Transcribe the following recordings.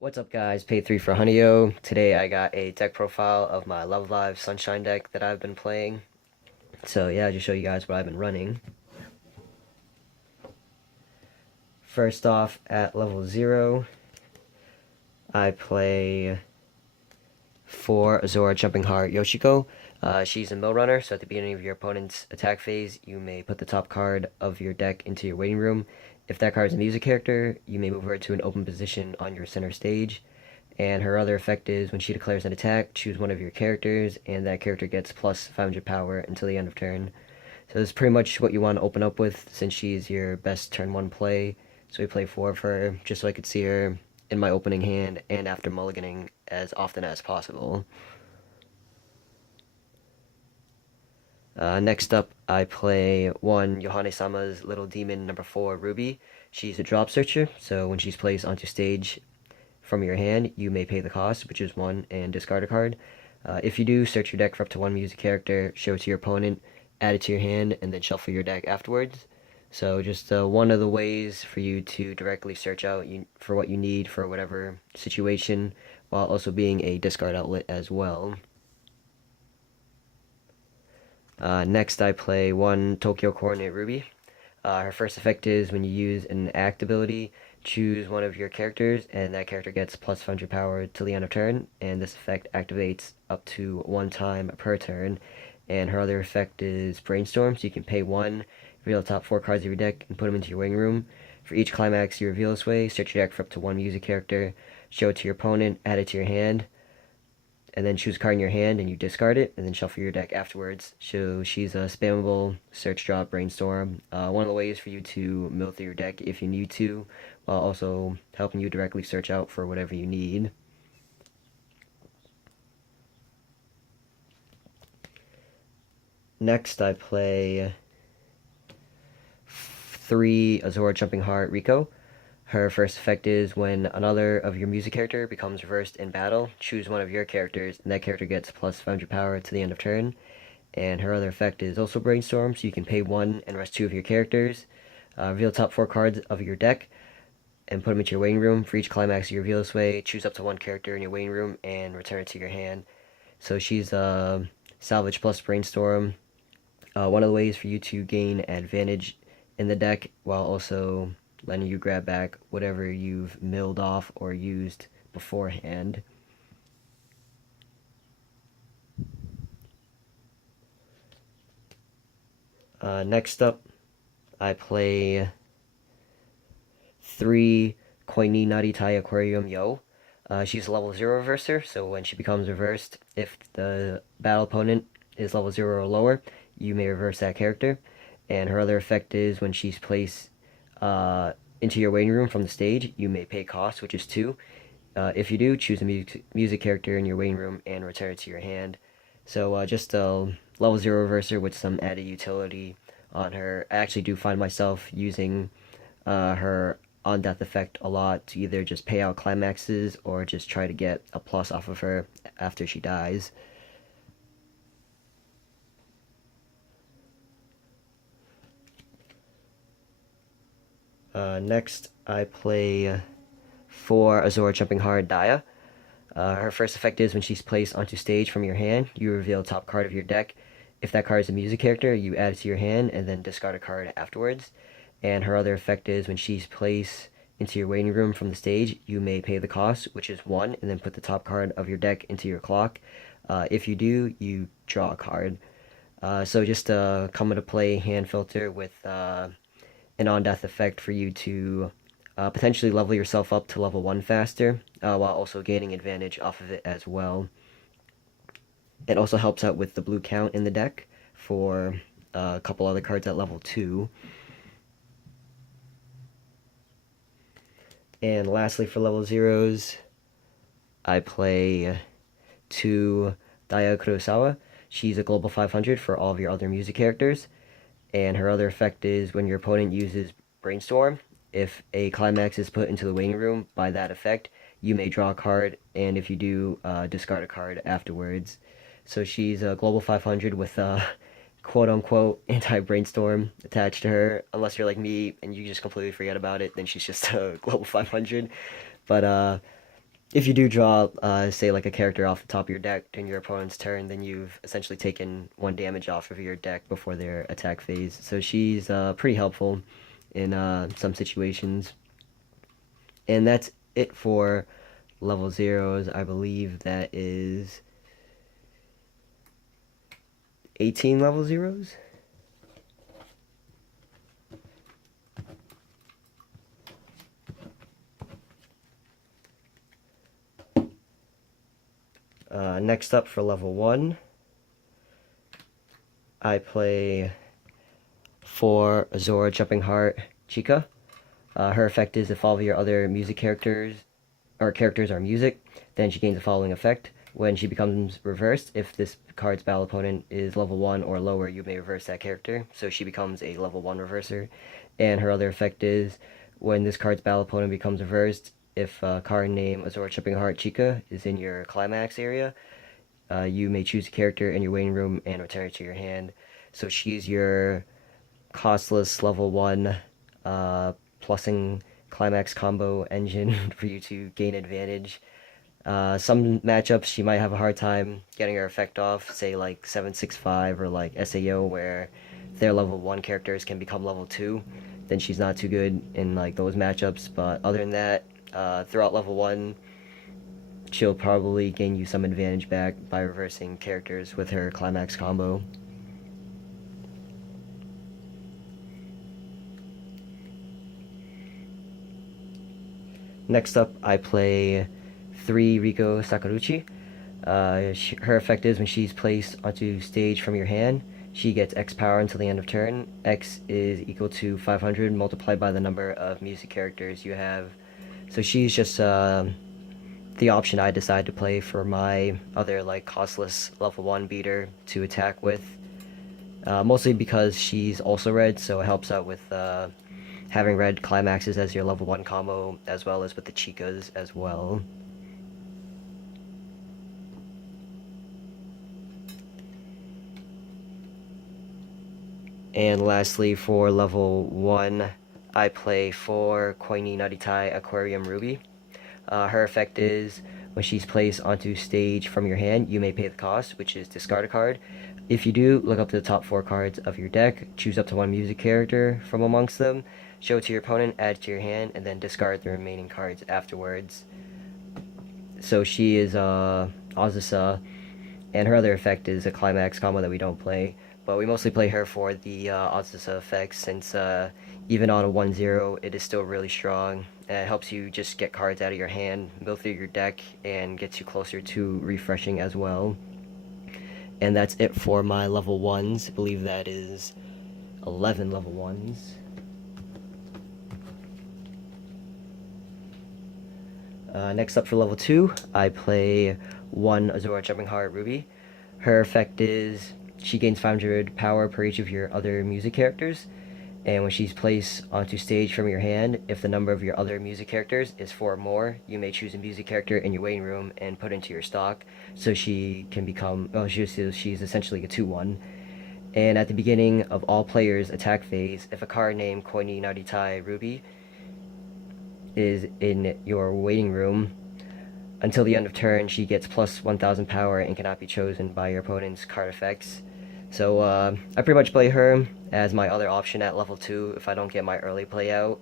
What's up guys, Pay3 for Honeyo. Today I got a deck profile of my Love Live Sunshine deck that I've been playing. So yeah, I'll just show you guys what I've been running. First off, at level 0, I play 4 Azora Jumping Heart Yoshiko. She's a mill runner, so at the beginning of your opponent's attack phase, you may put the top card of your deck into your waiting room. If that card is a music character, you may move her to an open position on your center stage. And her other effect is when she declares an attack, choose one of your characters, and that character gets plus 500 power until the end of turn. So this is pretty much what you want to open up with, since she's your best turn 1 play. So we play 4 of her, just so I could see her in my opening hand and after mulliganing as often as possible. Next up, I play 1 Yohane-sama's Little Demon number 4 Ruby. She's a drop searcher, so when she's placed onto stage from your hand, you may pay the cost, which is 1, and discard a card. If you do, search your deck for up to 1 music character, show it to your opponent, add it to your hand, and then shuffle your deck afterwards. So just one of the ways for you to directly search out for what you need for whatever situation, while also being a discard outlet as well. Next, I play 1 Tokyo Coordinate Ruby. Her first effect is when you use an act ability, choose one of your characters, and that character gets plus 500 power till the end of turn, and this effect activates up to 1 time per turn. And her other effect is Brainstorm, so you can pay 1, reveal the top 4 cards of your deck, and put them into your waiting room. For each climax you reveal this way, search your deck for up to 1 music character, show it to your opponent, add it to your hand, and then choose a card in your hand and you discard it, and then shuffle your deck afterwards. So she's a spammable search drop brainstorm. One of the ways for you to mill through your deck if you need to, while also helping you directly search out for whatever you need. Next, I play 3 Azora Jumping Heart Rico. Her first effect is when another of your music character becomes reversed in battle, choose one of your characters, and that character gets plus 500 power to the end of turn. And her other effect is also Brainstorm, so you can pay 1 and rest 2 of your characters. Reveal the top 4 cards of your deck and put them into your waiting room. For each climax you reveal this way, choose up to 1 character in your waiting room and return it to your hand. So she's Salvage plus Brainstorm. One of the ways for you to gain advantage in the deck while also letting you grab back whatever you've milled off or used beforehand. Next up, I play 3 Koini Naritai Aquarium Yo. She's a level 0 reverser, so when she becomes reversed, if the battle opponent is level 0 or lower, you may reverse that character. And her other effect is when she's placed into your waiting room from the stage, you may pay cost, which is 2. If you do, choose a music character in your waiting room and return it to your hand. So just a level 0 reverser with some added utility on her. I actually do find myself using her on death effect a lot to either just pay out climaxes or just try to get a plus off of her after she dies. Next, I play 4 Azora Jumping Heart Daya. Her first effect is when she's placed onto stage from your hand, you reveal the top card of your deck. If that card is a music character, you add it to your hand and then discard a card afterwards. And her other effect is when she's placed into your waiting room from the stage, you may pay the cost, which is 1, and then put the top card of your deck into your clock. If you do, you draw a card. So just come into play hand filter with an on-death effect for you to potentially level yourself up to level 1 faster, while also gaining advantage off of it as well. It also helps out with the blue count in the deck for a couple other cards at level 2. And lastly, for level 0s, I play 2 Daya Kurosawa. She's a global 500 for all of your other music characters. And her other effect is when your opponent uses Brainstorm, if a climax is put into the waiting room by that effect, you may draw a card, and if you do, discard a card afterwards. So she's a global 500 with quote-unquote anti-brainstorm attached to her. Unless you're like me and you just completely forget about it, then she's just a global 500. But If you do draw, say, like a character off the top of your deck during your opponent's turn, then you've essentially taken 1 damage off of your deck before their attack phase. So she's pretty helpful in some situations. And that's it for level zeros. I believe that is 18 level zeros. Next up for level 1, I play for Azora Jumping Heart Chica. Her effect is if all of your other music characters or characters are music, then she gains the following effect. When she becomes reversed, if this card's battle opponent is level 1 or lower, you may reverse that character. So she becomes a level 1 reverser. And her other effect is when this card's battle opponent becomes reversed, if a card named Azora Jumping Heart Chica is in your climax area, you may choose a character in your waiting room and return it to your hand. So she's your costless level 1 plussing climax combo engine for you to gain advantage. Some matchups she might have a hard time getting her effect off, say like 765 or like SAO, where their level 1 characters can become level 2. Then she's not too good in like those matchups, but other than that, throughout level 1, she'll probably gain you some advantage back by reversing characters with her climax combo. Next up, I play 3 Riko Sakaguchi. Her effect is when she's placed onto stage from your hand, she gets X power until the end of turn. X is equal to 500 multiplied by the number of music characters you have. So she's just the option I decide to play for my other like costless level 1 beater to attack with. Mostly because she's also red, so it helps out with having red climaxes as your level 1 combo, as well as with the Chicas as well. And lastly, for level 1, I play for Koini Naritai Aquarium Ruby. Her effect is when she's placed onto stage from your hand, you may pay the cost, which is discard a card. If you do, look up to the top 4 cards of your deck, choose up to 1 music character from amongst them, show it to your opponent, add it to your hand, and then discard the remaining cards afterwards. So she is Azusa, and her other effect is a climax combo that we don't play. But we mostly play her for the Azusa effect, since even on a 1-0, it is still really strong. And it helps you just get cards out of your hand, mill through your deck, and gets you closer to refreshing as well. And that's it for my level 1s. I believe that is 11 level 1s. Next up for level 2, I play 1 Azora Jumping Heart Ruby. Her effect is she gains 500 power per each of your other music characters, and when she's placed onto stage from your hand, if the number of your other music characters is 4 or more, you may choose a music character in your waiting room and put into your stock, so she can become, she's essentially a 2-1. And at the beginning of all players' attack phase, if a card named Koini Naritai Ruby is in your waiting room, until the end of turn, she gets plus 1000 power and cannot be chosen by your opponent's card effects. So I pretty much play her as my other option at level 2 if I don't get my early play out.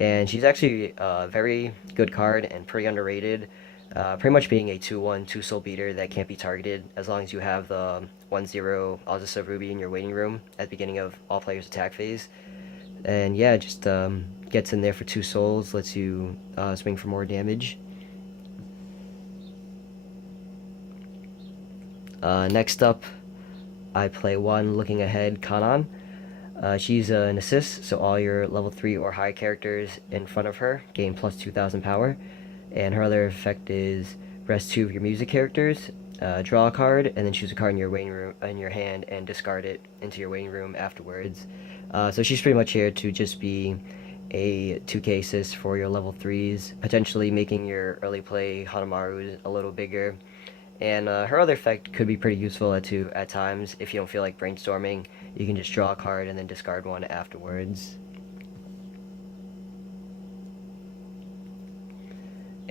And she's actually a very good card and pretty underrated. Pretty much being a 2-1, 2-soul beater that can't be targeted as long as you have the 1-0 Azusa Ruby in your waiting room at the beginning of all players' attack phase. And yeah, just gets in there for 2 souls, lets you swing for more damage. Next up, I play 1 Looking Ahead Kanan. She's an assist, so all your level 3 or high characters in front of her gain plus 2000 power. And her other effect is rest 2 of your music characters, draw a card, and then choose a card in your waiting room in your hand and discard it into your waiting room afterwards. So she's pretty much here to just be a 2k assist for your level 3s, potentially making your early play Hanamaru a little bigger. And her other effect could be pretty useful at times. If you don't feel like brainstorming, you can just draw a card and then discard one afterwards.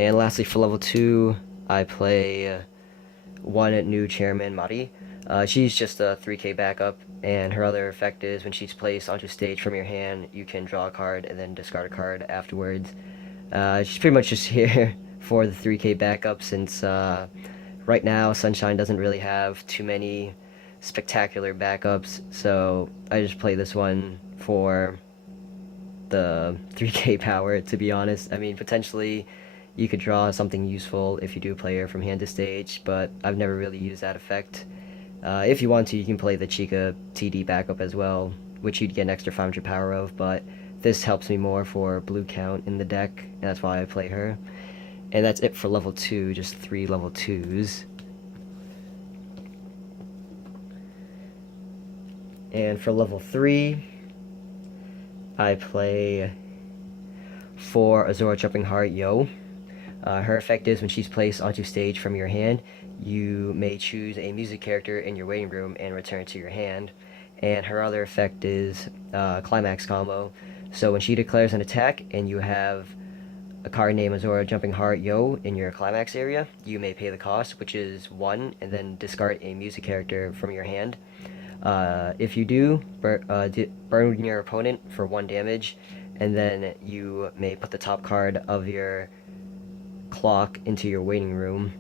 And lastly, for level 2, I play one new chairman, Mari. She's just a 3k backup, and her other effect is when she's placed onto stage from your hand, you can draw a card and then discard a card afterwards. She's pretty much just here for the 3k backup since right now Sunshine doesn't really have too many spectacular backups, so I just play this one for the 3k power, to be honest. I mean, potentially you could draw something useful if you do play her from hand to stage, but I've never really used that effect. If you want to, you can play the Chica TD backup as well, which you'd get an extra 500 power of, but this helps me more for blue count in the deck, and that's why I play her. And that's it for level 2, just 3 level 2s. And for level 3, I play 4 Azora Jumping Heart Yo. Her effect is when she's placed onto stage from your hand, you may choose a music character in your waiting room and return it to your hand. And her other effect is Climax Combo. So when she declares an attack and you have a card named Azora Jumping Heart Yo in your climax area, you may pay the cost, which is 1, and then discard a music character from your hand. If you do, burn your opponent for 1 damage, and then you may put the top card of your clock into your waiting room.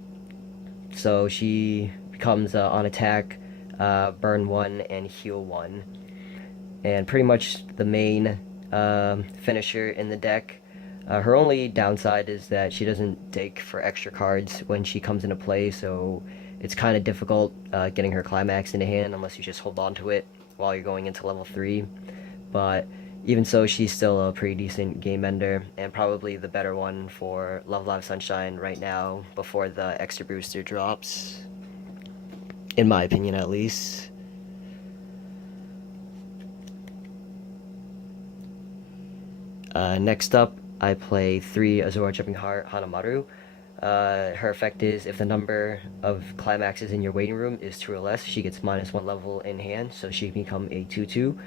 So she becomes on attack, burn 1 and heal 1. And pretty much the main finisher in the deck. Her only downside is that she doesn't dig for extra cards when she comes into play, so it's kind of difficult getting her climax into hand unless you just hold on to it while you're going into level 3. But even so, she's still a pretty decent game ender, and probably the better one for Love Live Sunshine right now before the extra booster drops. In my opinion, at least. Next up, I play 3 Azora Jumping Heart Hanamaru. Her effect is if the number of climaxes in your waiting room is 2 or less, she gets -1 level in hand, so she can become a 2/2.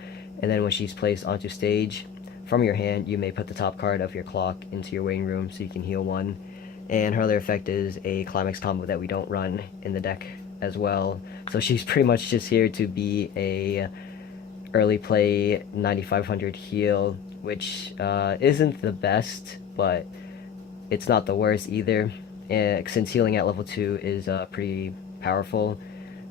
And then when she's placed onto stage from your hand, you may put the top card of your clock into your waiting room so you can heal 1. And her other effect is a climax combo that we don't run in the deck as well. So she's pretty much just here to be a early play 9500 heal, which isn't the best, but it's not the worst either, since healing at level 2 is pretty powerful.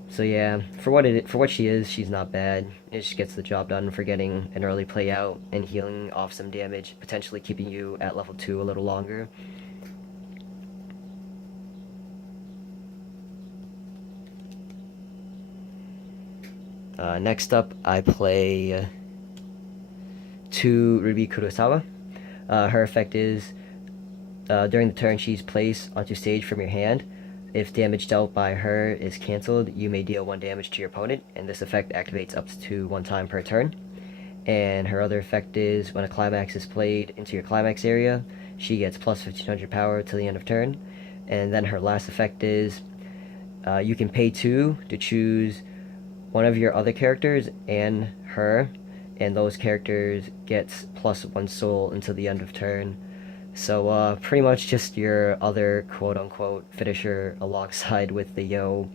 So yeah, for what she is, she's not bad. It just gets the job done for getting an early play out and healing off some damage, potentially keeping you at level 2 a little longer. Next up, I play 2 Ruby Kurosawa. Her effect is during the turn she's placed onto stage from your hand. If damage dealt by her is cancelled, you may deal 1 damage to your opponent, and this effect activates up to 1 time per turn. And her other effect is when a climax is played into your climax area, she gets plus 1500 power till the end of turn. And then her last effect is you can pay 2 to choose one of your other characters and her, and those characters gets +1 soul until the end of turn. So pretty much just your other quote-unquote finisher alongside with the Yo,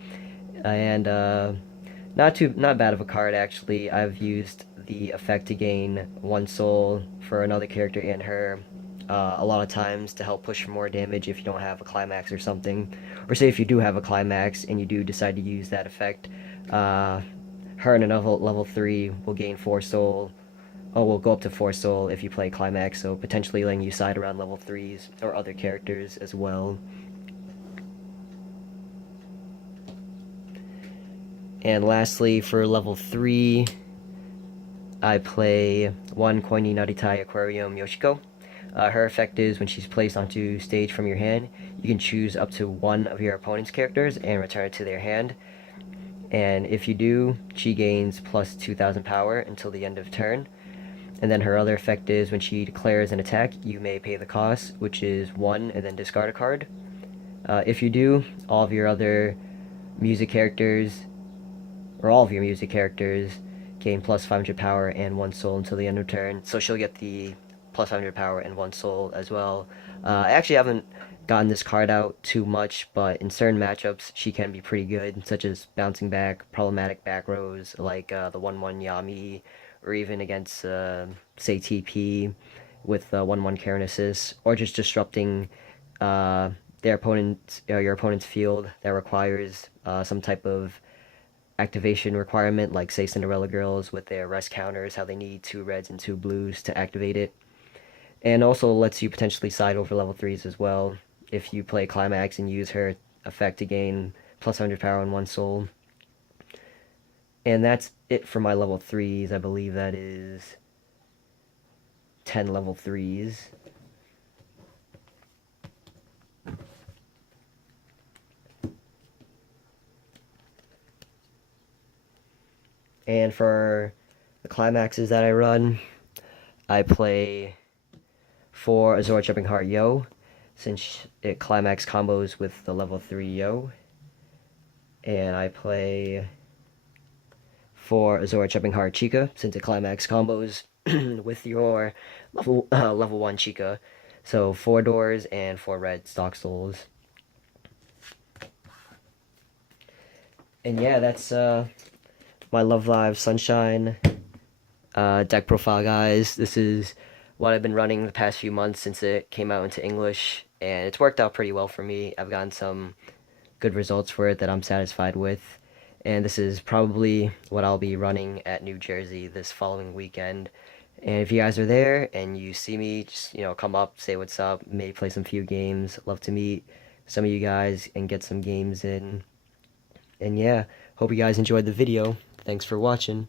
and not bad of a card actually. I've used the effect to gain 1 soul for another character and her a lot of times to help push for more damage if you don't have a climax or something, or say if you do have a climax and you do decide to use that effect, her in another level 3 will gain 4 soul. Oh, will go up to 4 soul if you play climax, so potentially letting you side around level 3s or other characters as well. And lastly, for level 3, I play 1 Koini Naritai Aquarium Yoshiko. Her effect is when she's placed onto stage from your hand, you can choose up to 1 of your opponent's characters and return it to their hand. And if you do, she gains plus 2000 power until the end of turn. And then her other effect is when she declares an attack, you may pay the cost, which is 1, and then discard a card. If you do, all of your other music characters, or all of your music characters, gain plus 500 power and 1 soul until the end of turn. So she'll get the plus 500 power and 1 soul as well. I actually haven't gotten this card out too much, but in certain matchups she can be pretty good, such as bouncing back problematic back rows like the 1-1 Yami, or even against say TP with 1-1 Karen assist, or just disrupting uh, your opponent's field that requires some type of activation requirement, like say Cinderella Girls with their rest counters, how they need 2 reds and 2 blues to activate it. And also lets you potentially side over level 3s as well if you play Climax and use her effect to gain plus 100 power and 1 soul. And that's it for my level 3s. I believe that is 10 level 3s. And for the climaxes that I run, I play 4 Azora Jumping Heart Yo, since it climax combos with the level 3 Yo. And I play 4 Azora Jumping Heart Chica, since it climax combos with your level 1 Chica. So 4 doors and 4 red stock souls. And yeah, that's my Love Live Sunshine deck profile, guys. This is what I've been running the past few months since it came out into English, and it's worked out pretty well for me. I've gotten some good results for it that I'm satisfied with, and this is probably what I'll be running at New Jersey this following weekend. And if you guys are there and you see me, just come up, say what's up, maybe play some few games. Love to meet some of you guys and get some games in. And yeah, hope you guys enjoyed the video. Thanks for watching.